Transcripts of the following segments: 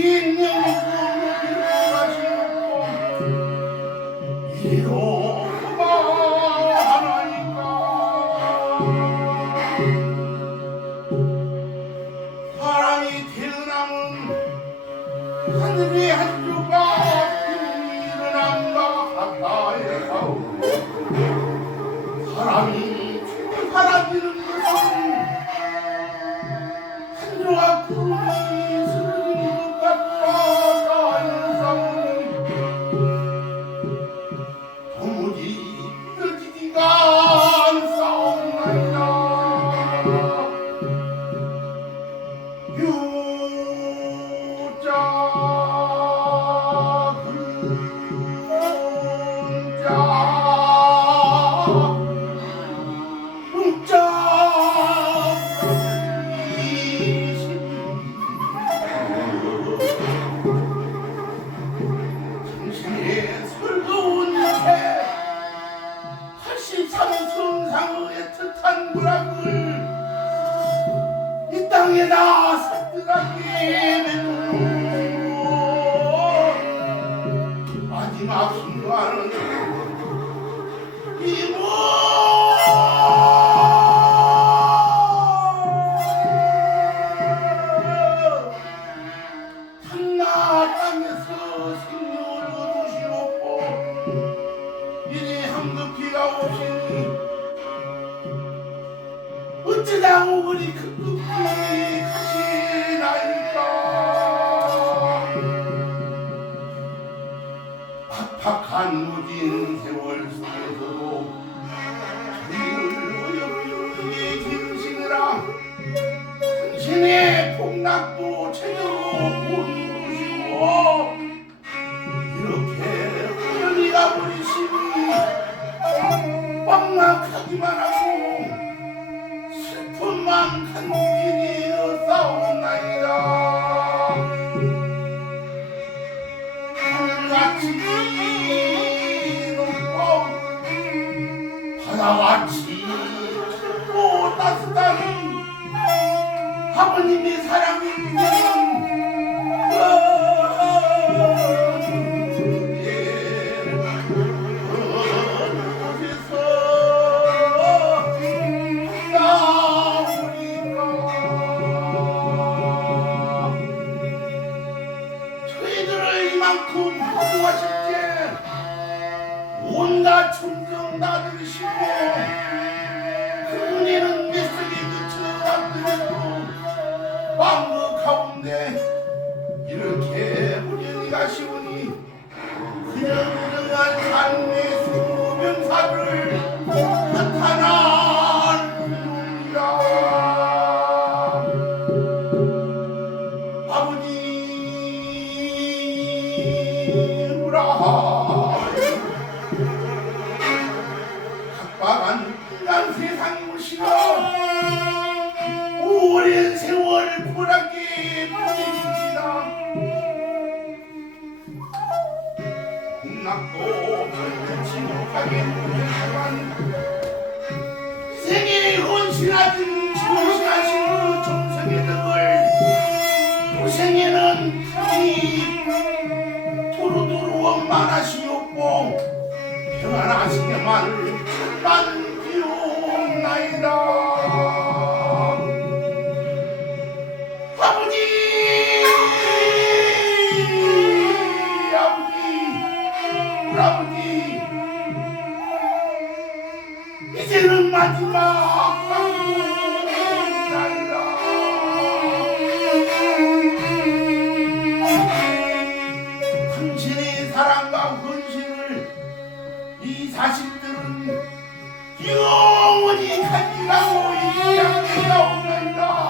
You. 시참 순상의 뜻한 무락을 이 땅에다 산뜻하게 내놓고 마지막 순간은 이모! 땅에서 양오니 금금이 가시나이까? 팍팍한 무딘 세월 속에서도 우여우여이 김신이라 당신의 폭락도 제대로 못 보시고 이렇게 우연히 가버리시니 꽉막하기만 하고 나왔지. 오 따뜻한 아버님의 사랑이 Oh. 만만 기옵나이다. 아버지! 아버지! 아버지! 이제는 마지막 당신의 사랑과 헌신을 이 사십 哟你看你让我一样的人呐啊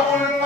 I want to